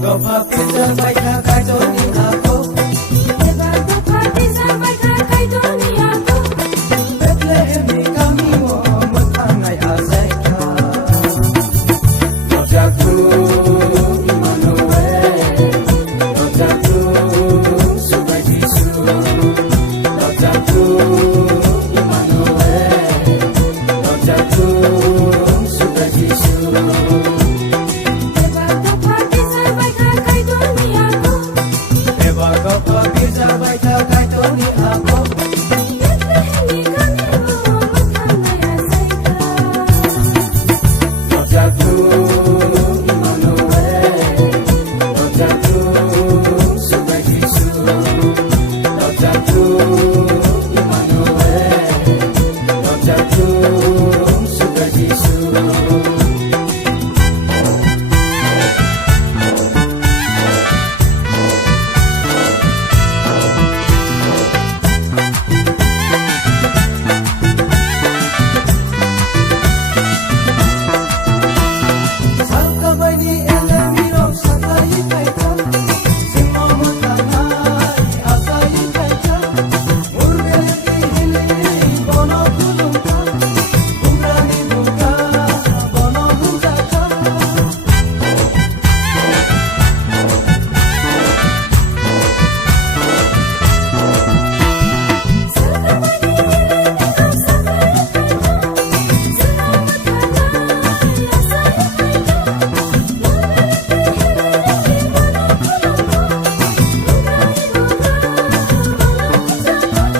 Gopha Pizza Baita Kaitoni Ako Eva Gopha Pizza Baita Kaitoni Ako Bethlehem Kami Mo Matanay Azeka Lojatu Emmanuel Lojatu Subay Jisu Lojatu Emmanuel Lojatu Subay Jisu Gopha Pizza Baita Kaitoni Ako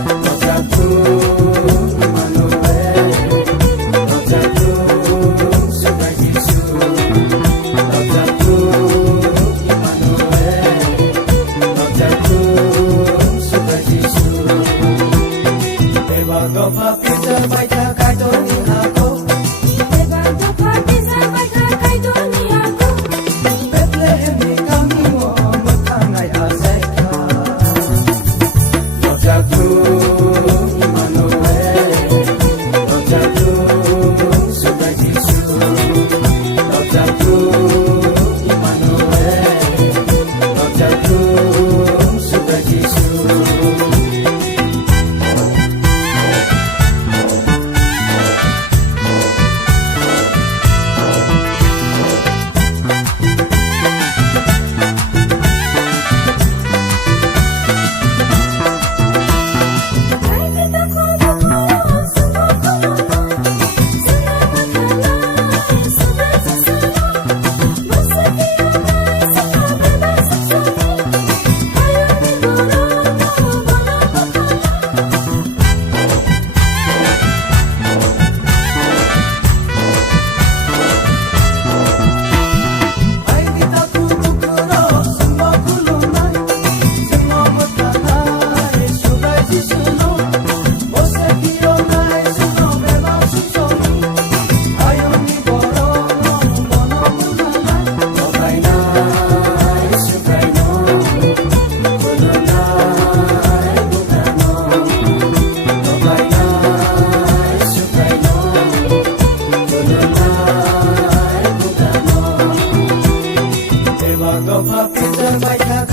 Lojatu Emmanuel Lojatu Subay Jisu Lojatu Emmanuel Lojatu Subay Jisu Gopha Pizza Baita Kaitoni Ako Eva Gopha Pizza Baita Kaitoni Ako Bethlehem Kami Mo Matanay Azeka Lojatu Emmanuel Lojatu Subay Jisu Lojatu Emmanuel Lojatu Subay Jisu Gopha Pizza Baita